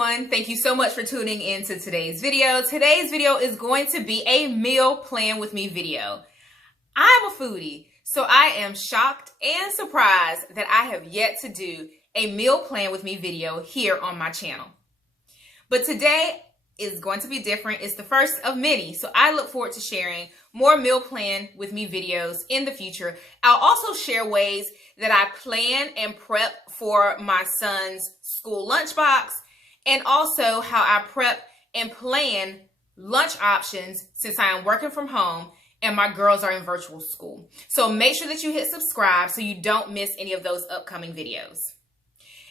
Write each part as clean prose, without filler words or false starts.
everyone. Thank you so much for tuning in to today's video. Today's video is going to be a meal plan with me video. I'm a foodie, so I am shocked and surprised that I have yet to do a meal plan with me video here on my channel. But today is going to be different. It's the first of many, so I look forward to sharing more meal plan with me videos in the future. I'll also share ways that I plan and prep for my son's school lunchbox, and also how I prep and plan lunch options since I am working from home and my girls are in virtual school. So make sure that you hit subscribe so you don't miss any of those upcoming videos.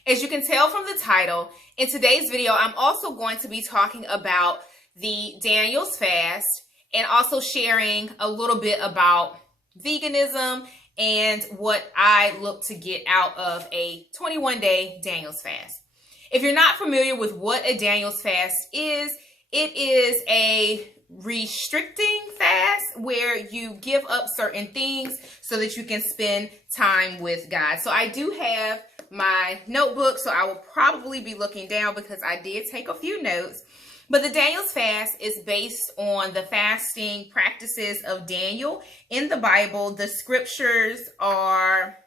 As you can tell from the title, in today's video, I'm also going to be talking about the Daniel's fast and also sharing a little bit about veganism and what I look to get out of a 21-day Daniel's fast. If you're not familiar with what a Daniel's fast is, it is a restricting fast where you give up certain things so that you can spend time with God. So I do have my notebook, so I will probably be looking down because I did take a few notes. But the Daniel's fast is based on the fasting practices of Daniel in the Bible. The scriptures are,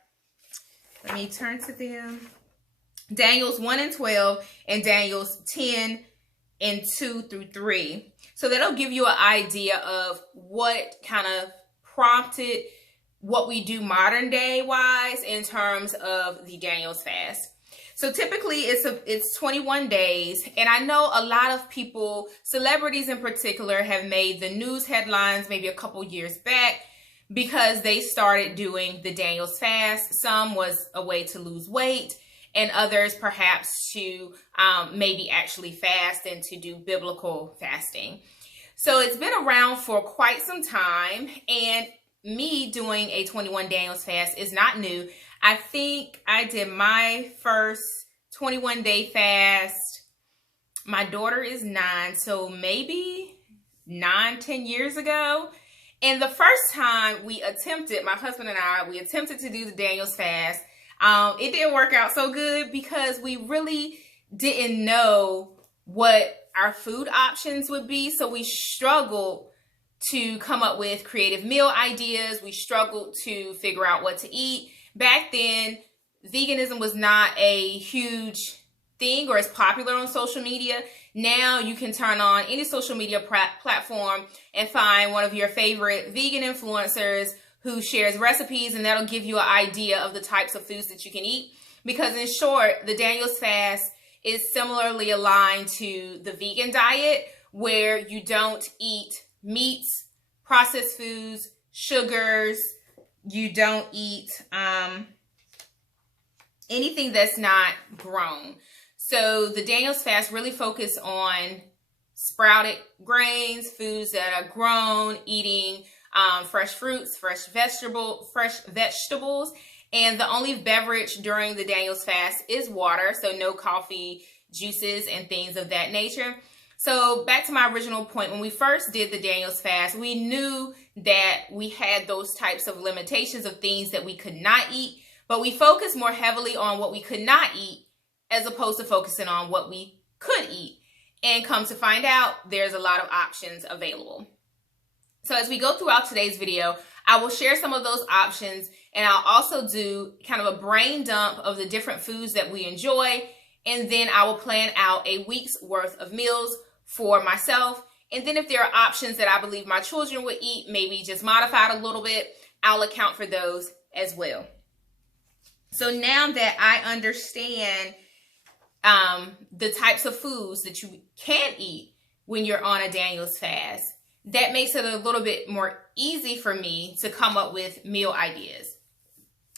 let me turn to them, Daniel's 1 and 12 and Daniel's 10 and 2 through 3. So that'll give you an idea of what kind of prompted what we do modern day wise in terms of the Daniel's fast. So typically it's 21 days, and I know a lot of people, celebrities in particular, have made the news headlines maybe a couple years back because they started doing the Daniel's fast. Some was a way to lose weight, and others perhaps to maybe actually fast and to do biblical fasting. So it's been around for quite some time, and me doing a 21 Daniel's fast is not new. I think I did my first 21-day fast. My daughter is 9, so maybe 9-10 years ago. And the first time we attempted, my husband and I, we attempted to do the Daniel's fast. It didn't work out so good because we really didn't know what our food options would be. So we struggled to come up with creative meal ideas. We struggled to figure out what to eat. Back then, veganism was not a huge thing or as popular on social media. Now you can turn on any social media platform and find one of your favorite vegan influencers who shares recipes, and that'll give you an idea of the types of foods that you can eat. Because in short, the Daniel's fast is similarly aligned to the vegan diet, where you don't eat meats, processed foods, sugars. You don't eat anything that's not grown. So the Daniel's fast really focus on sprouted grains, foods that are grown, eating fresh fruits, fresh vegetables. And the only beverage during the Daniel's fast is water. So no coffee, juices, and things of that nature. So back to my original point, when we first did the Daniel's fast, we knew that we had those types of limitations of things that we could not eat, but we focused more heavily on what we could not eat as opposed to focusing on what we could eat. And come to find out, there's a lot of options available. So as we go throughout today's video, I will share some of those options, and I'll also do kind of a brain dump of the different foods that we enjoy, and then I will plan out a week's worth of meals for myself. And then if there are options that I believe my children would eat, maybe just modified a little bit, I'll account for those as well. So now that I understand the types of foods that you can eat when you're on a Daniel's fast, that makes it a little bit more easy for me to come up with meal ideas.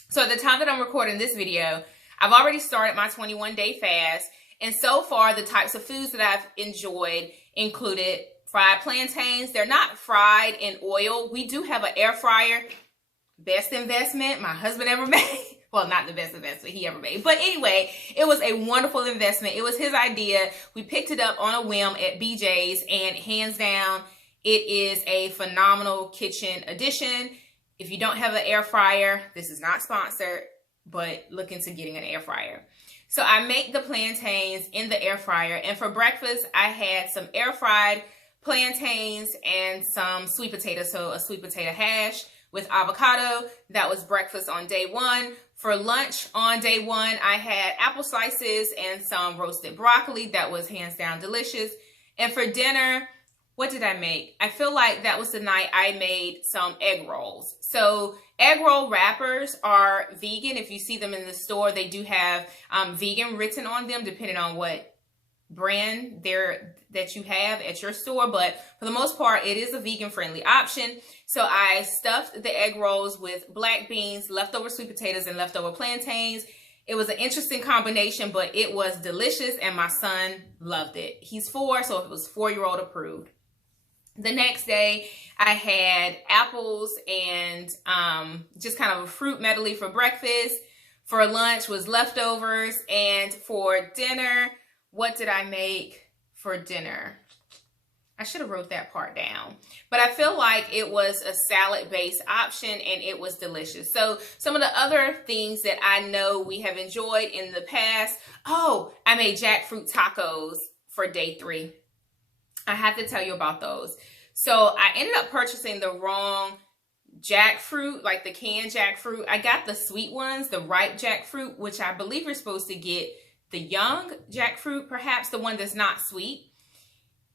So at the time that I'm recording this video, I've already started my 21-day fast. And so far, the types of foods that I've enjoyed included fried plantains. They're not fried in oil. We do have an air fryer. Best investment my husband ever made. Well, not the best investment he ever made. But anyway, it was a wonderful investment. It was his idea. We picked it up on a whim at BJ's, and hands down, it is a phenomenal kitchen addition. If you don't have an air fryer, this is not sponsored, but look into getting an air fryer. So I make the plantains in the air fryer, and for breakfast I had some air fried plantains and some sweet potatoes, so a sweet potato hash with avocado. That was breakfast on day one. For lunch on day one, I had apple slices and some roasted broccoli. That was hands down delicious. And for dinner, what did I make? I feel like that was the night I made some egg rolls. So egg roll wrappers are vegan. If you see them in the store, they do have vegan written on them, depending on what brand that you have at your store, but for the most part it is a vegan friendly option. So I stuffed the egg rolls with black beans, leftover sweet potatoes, and leftover plantains. It was an interesting combination, but it was delicious and my son loved it. He's 4, so it was 4-year-old approved. The next day I had apples and just kind of a fruit medley for breakfast. For lunch was leftovers, and for dinner, what did I make for dinner? I should have wrote that part down. But I feel like it was a salad-based option and it was delicious. So some of the other things that I know we have enjoyed in the past. Oh, I made jackfruit tacos for day 3. I have to tell you about those. So I ended up purchasing the wrong jackfruit, like the canned jackfruit. I got the sweet ones, the ripe jackfruit, which I believe you're supposed to get the young jackfruit, perhaps the one that's not sweet.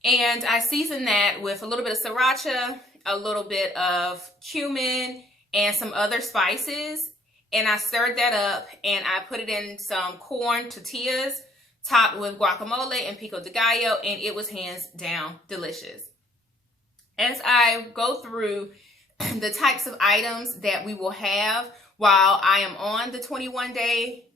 And I seasoned that with a little bit of sriracha, a little bit of cumin, and some other spices. And I stirred that up and I put it in some corn tortillas topped with guacamole and pico de gallo, and it was hands down delicious. As I go through the types of items that we will have while I am on the 21-day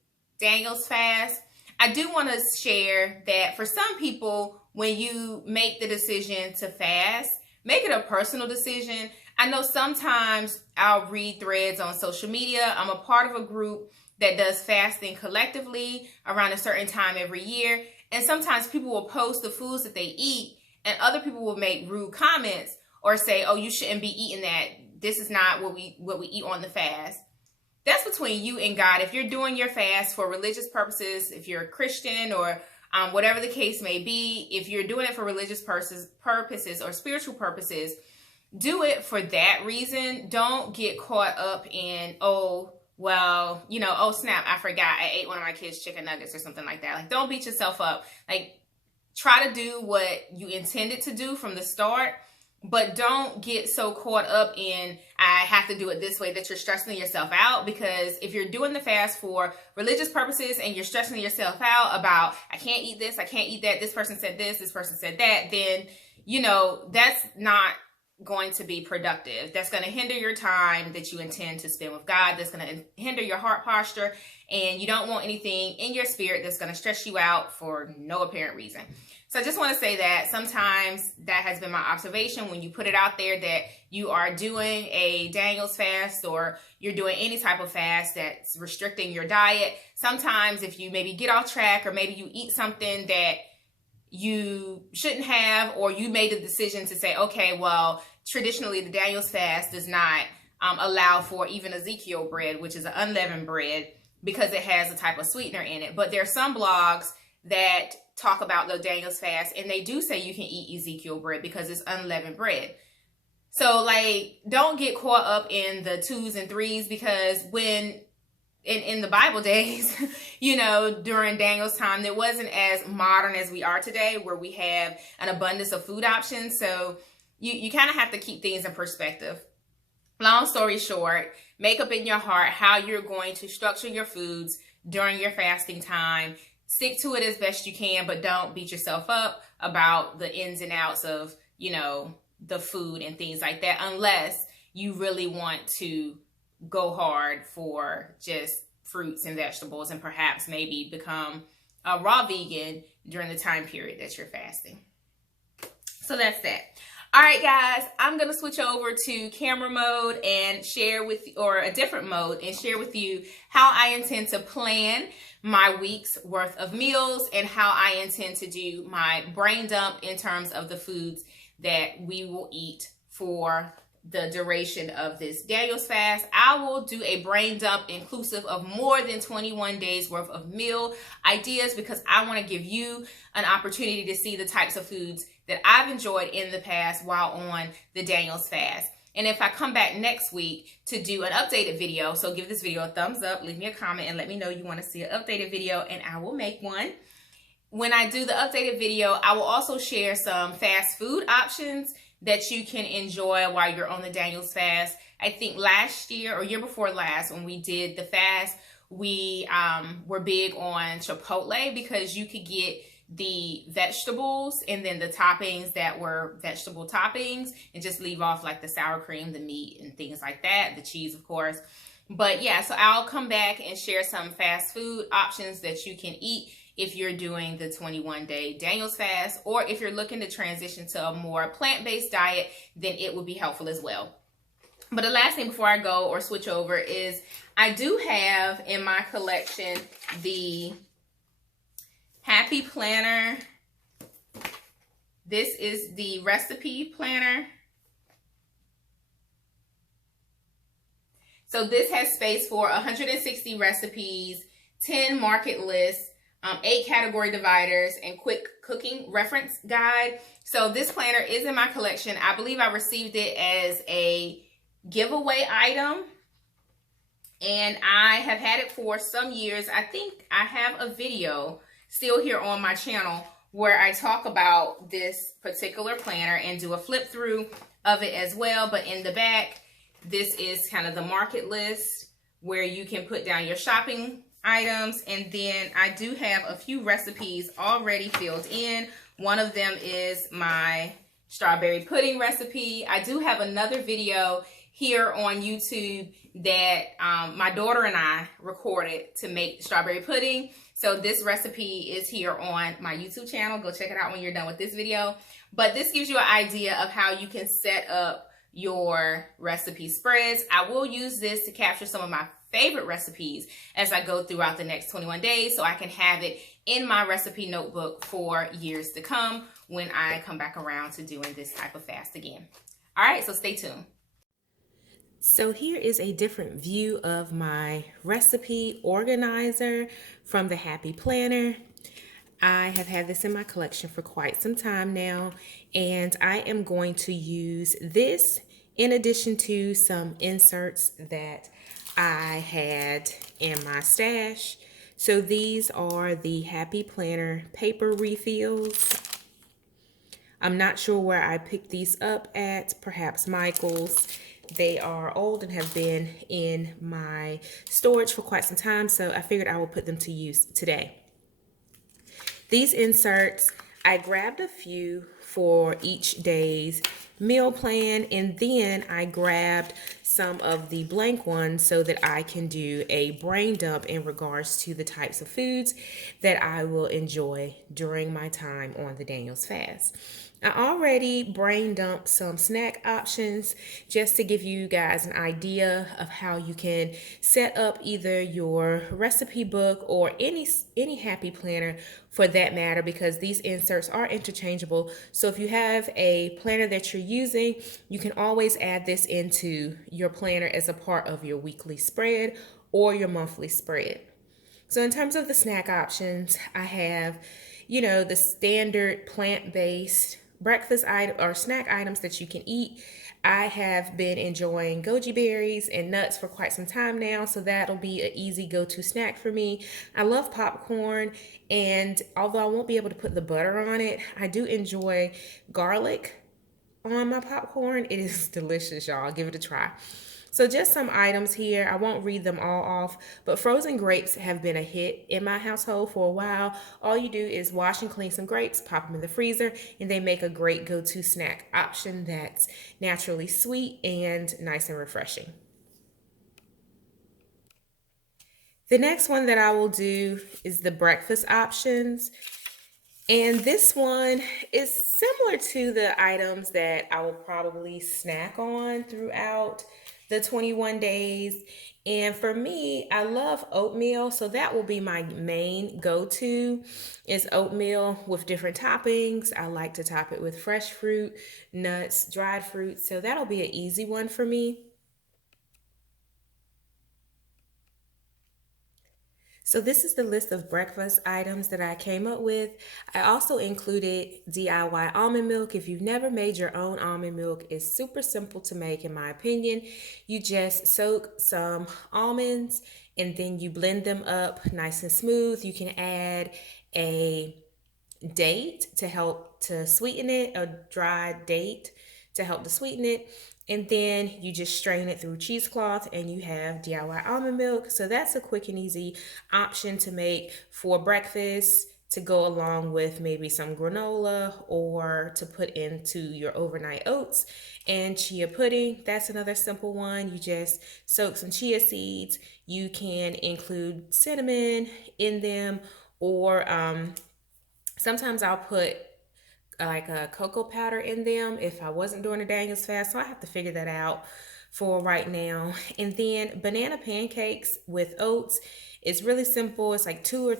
Daniel's fast, I do want to share that for some people, when you make the decision to fast, make it a personal decision. I know sometimes I'll read threads on social media. I'm a part of a group that does fasting collectively around a certain time every year. And sometimes people will post the foods that they eat and other people will make rude comments or say, oh, you shouldn't be eating that. This is not what we eat on the fast. That's between you and God. If you're doing your fast for religious purposes, if you're a Christian or whatever the case may be, if you're doing it for religious purposes or spiritual purposes, do it for that reason. Don't get caught up in, oh, well, you know, oh snap, I forgot I ate one of my kids' chicken nuggets or something like that. Like, don't beat yourself up. Like, try to do what you intended to do from the start, but don't get so caught up in, I have to do it this way, that you're stressing yourself out. Because if you're doing the fast for religious purposes and you're stressing yourself out about, I can't eat this, I can't eat that, this person said this person said that, then, you know, that's not going to be productive. That's going to hinder your time that you intend to spend with God. That's going to hinder your heart posture. And you don't want anything in your spirit that's going to stress you out for no apparent reason. So I just want to say that sometimes that has been my observation when you put it out there that you are doing a Daniel's fast or you're doing any type of fast that's restricting your diet. Sometimes if you maybe get off track or maybe you eat something that you shouldn't have, or you made a decision to say, okay, well, traditionally the Daniel's fast does not allow for even Ezekiel bread, which is an unleavened bread, because it has a type of sweetener in it. But there are some blogs that talk about the Daniel's fast, and they do say you can eat Ezekiel bread because it's unleavened bread. So, like, don't get caught up in the 2s and 3s, because when in the Bible days, you know, during Daniel's time, it wasn't as modern as we are today, where we have an abundance of food options. So you kind of have to keep things in perspective. Long story short, make up in your heart how you're going to structure your foods during your fasting time. Stick to it as best you can, but don't beat yourself up about the ins and outs of, you know, the food and things like that, unless you really want to go hard for just fruits and vegetables and perhaps maybe become a raw vegan during the time period that you're fasting. So that's that. All right, guys, I'm going to switch over to camera mode and share with, or a different mode, and share with you how I intend to plan my week's worth of meals and how I intend to do my brain dump in terms of the foods that we will eat for the duration of this Daniel's fast. I will do a brain dump inclusive of more than 21 days worth of meal ideas, because I want to give you an opportunity to see the types of foods that I've enjoyed in the past while on the Daniel's fast. And if I come back next week to do an updated video, so give this video a thumbs up, leave me a comment, and let me know you want to see an updated video, and I will make one. When I do the updated video, I will also share some fast food options that you can enjoy while you're on the Daniel's fast. I think last year or year before last, when we did the fast, we were big on Chipotle, because you could get the vegetables and then the toppings that were vegetable toppings, and just leave off like the sour cream, the meat, and things like that, the cheese, of course. But yeah, so I'll come back and share some fast food options that you can eat if you're doing the 21-day Daniel's fast, or if you're looking to transition to a more plant-based diet, then it would be helpful as well. But the last thing before I go or switch over is I do have in my collection the Happy Planner. This is the recipe planner. So this has space for 160 recipes, 10 market lists, 8 category dividers, and quick cooking reference guide. So this planner is in my collection. I believe I received it as a giveaway item, and I have had it for some years. I think I have a video still here on my channel where I talk about this particular planner and do a flip through of it as well. But in the back, this is kind of the market list where you can put down your shopping items. And then I do have a few recipes already filled in. One of them is my strawberry pudding recipe. I do have another video here on YouTube that my daughter and I recorded to make strawberry pudding. So this recipe is here on my YouTube channel. Go check it out when you're done with this video. But this gives you an idea of how you can set up your recipe spreads. I will use this to capture some of my favorite recipes as I go throughout the next 21 days, so I can have it in my recipe notebook for years to come when I come back around to doing this type of fast again. All right, so stay tuned. So here is a different view of my recipe organizer from the Happy Planner. I have had this in my collection for quite some time now, and I am going to use this in addition to some inserts that I had in my stash. So these are the Happy Planner paper refills. I'm not sure where I picked these up at, perhaps Michael's. They are old and have been in my storage for quite some time, so I figured I will put them to use today. These inserts, I grabbed a few for each day's meal plan, and then I grabbed some of the blank ones so that I can do a brain dump in regards to the types of foods that I will enjoy during my time on the Daniel's fast. I already brain dumped some snack options just to give you guys an idea of how you can set up either your recipe book or any Happy Planner for that matter, because these inserts are interchangeable. So if you have a planner that you're using, you can always add this into your planner as a part of your weekly spread or your monthly spread. So in terms of the snack options, I have, the standard plant-based breakfast item or snack items that you can eat. I have been enjoying goji berries and nuts for quite some time now, so that'll be an easy go-to snack for me. I love popcorn, and although I won't be able to put the butter on it, I do enjoy garlic on my popcorn. It is delicious, y'all. Give it a try. So just some items here. I won't read them all off, but frozen grapes have been a hit in my household for a while. All you do is wash and clean some grapes, pop them in the freezer, and they make a great go-to snack option that's naturally sweet and nice and refreshing. The next one that I will do is the breakfast options. And this one is similar to the items that I will probably snack on throughout the 21 days. And for me, I love oatmeal, so that will be my main go-to is oatmeal with different toppings. I like to top it with fresh fruit, nuts, dried fruit, so that'll be an easy one for me. So this is the list of breakfast items that I came up with. I also included DIY almond milk. If you've never made your own almond milk, it's super simple to make in my opinion. You just soak some almonds and then you blend them up nice and smooth. You can add a date to help to sweeten it, a dried date to help to sweeten it. And then you just strain it through cheesecloth and you have DIY almond milk. So that's a quick and easy option to make for breakfast to go along with maybe some granola or to put into your overnight oats. And chia pudding, that's another simple one. You just soak some chia seeds. You can include cinnamon in them or sometimes I'll put like a cocoa powder in them if I wasn't doing a Daniel's fast. So I have to figure that out for right now. And then banana pancakes with oats. It's really simple. It's like two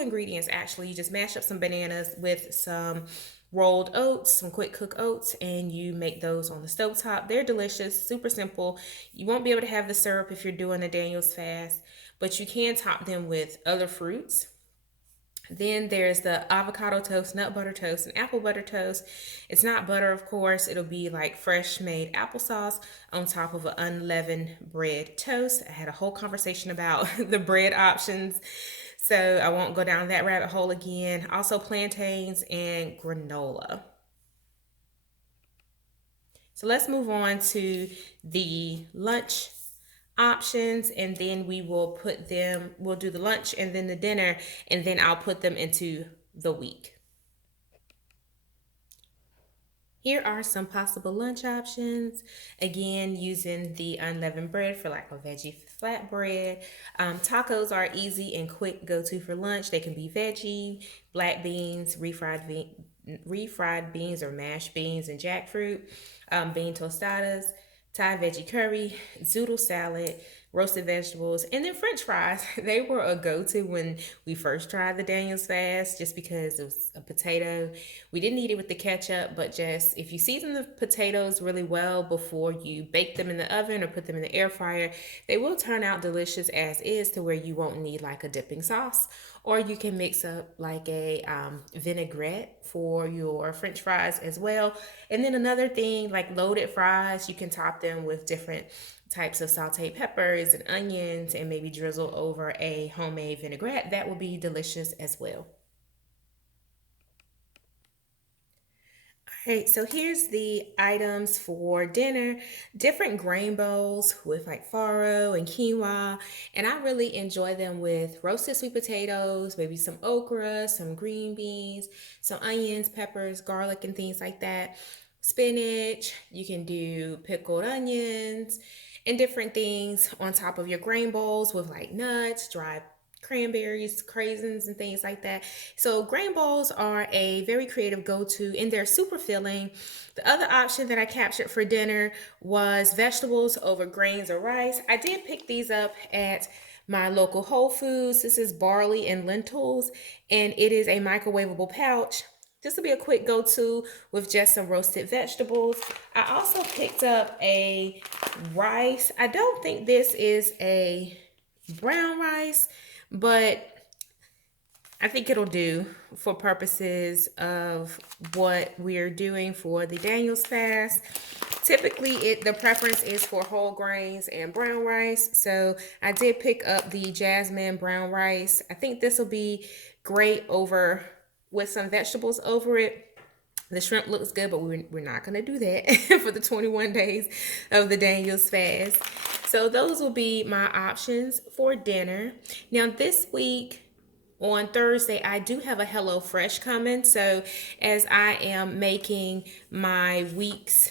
ingredients actually. You just mash up some bananas with some rolled oats, some quick cook oats, and you make those on the stovetop. They're delicious, super simple. You won't be able to have the syrup if you're doing a Daniel's fast, but you can top them with other fruits. Then there's the avocado toast, nut butter toast, and apple butter toast. It's not butter, of course. It'll be like fresh made applesauce on top of an unleavened bread toast. I had a whole conversation about the bread options, so I won't go down that rabbit hole again. Also, plantains and granola. So let's move on to the lunch options and then we'll do the lunch and then the dinner and then I'll put them into the week. Here are some possible lunch options. Again, using the unleavened bread for like a veggie flatbread. Tacos are easy and quick go-to for lunch. They can be veggie, black beans, refried beans or mashed beans and jackfruit, bean tostadas, Thai veggie curry, zoodle salad, roasted vegetables, and then French fries. They were a go-to when we first tried the Daniel's fast, just because it was a potato. We didn't eat it with the ketchup, but just if you season the potatoes really well before you bake them in the oven or put them in the air fryer, they will turn out delicious as is to where you won't need like a dipping sauce. Or you can mix up like a vinaigrette for your French fries as well. And then another thing, like loaded fries, you can top them with different types of sauteed peppers and onions and maybe drizzle over a homemade vinaigrette. That will be delicious as well. All right, so here's the items for dinner. Different grain bowls with like farro and quinoa. And I really enjoy them with roasted sweet potatoes, maybe some okra, some green beans, some onions, peppers, garlic, and things like that. Spinach, you can do pickled onions and different things on top of your grain bowls with like nuts, dried cranberries, craisins, and things like that. So grain bowls are a very creative go-to and they're super filling. The other option that I captured for dinner was vegetables over grains or rice. I did pick these up at my local Whole Foods. This is barley and lentils, and it is a microwavable pouch. This will be a quick go-to with just some roasted vegetables. I also picked up a rice. I don't think this is a brown rice, but I think it'll do for purposes of what we're doing for the Daniel's fast. Typically, the preference is for whole grains and brown rice. So I did pick up the jasmine brown rice. I think this will be great over with some vegetables over it. The shrimp looks good, but we're not going to do that for the 21 days of the Daniel's fast. So those will be my options for dinner. Now this week, on Thursday, I do have a HelloFresh coming. So as I am making my week's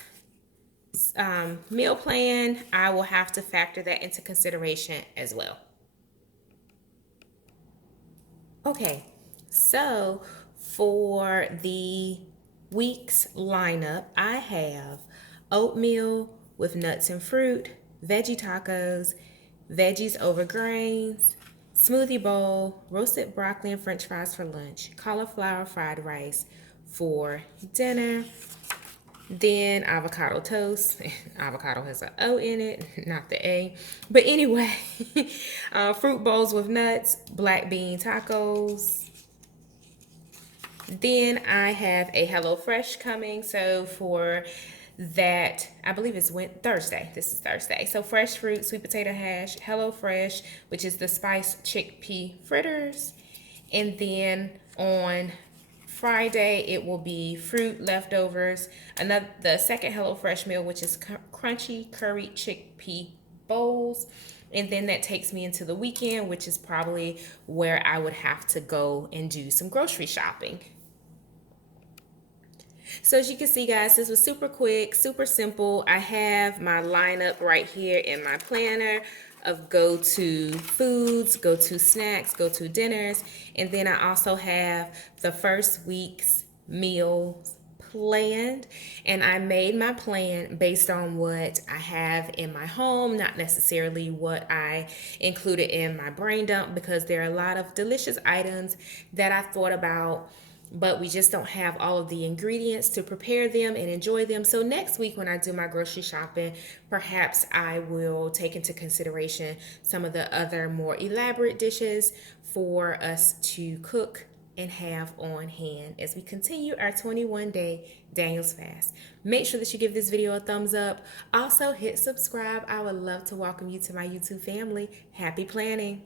meal plan, I will have to factor that into consideration as well. Okay, so for the week's lineup, I have oatmeal with nuts and fruit, veggie tacos, veggies over grains, smoothie bowl, roasted broccoli and french fries for lunch, cauliflower fried rice for dinner, then avocado toast. Avocado has an O in it, not the A. But anyway, fruit bowls with nuts, black bean tacos. Then I have a HelloFresh coming. So for that, I believe it's Thursday. This is Thursday. So fresh fruit, sweet potato hash, HelloFresh, which is the spiced chickpea fritters. And then on Friday, it will be fruit leftovers. The second HelloFresh meal, which is crunchy curry chickpea bowls. And then that takes me into the weekend, which is probably where I would have to go and do some grocery shopping. So as you can see, guys, this was super quick, super simple. I have my lineup right here in my planner of go-to foods, go-to snacks, go-to dinners, and then I also have the first week's meals planned, and I made my plan based on what I have in my home, not necessarily what I included in my brain dump, because there are a lot of delicious items that I thought about, but we just don't have all of the ingredients to prepare them and enjoy them. So next week when I do my grocery shopping, perhaps I will take into consideration some of the other more elaborate dishes for us to cook and have on hand as we continue our 21-day Daniel's fast. Make sure that you give this video a thumbs up. Also hit subscribe. I would love to welcome you to my YouTube family. Happy planning.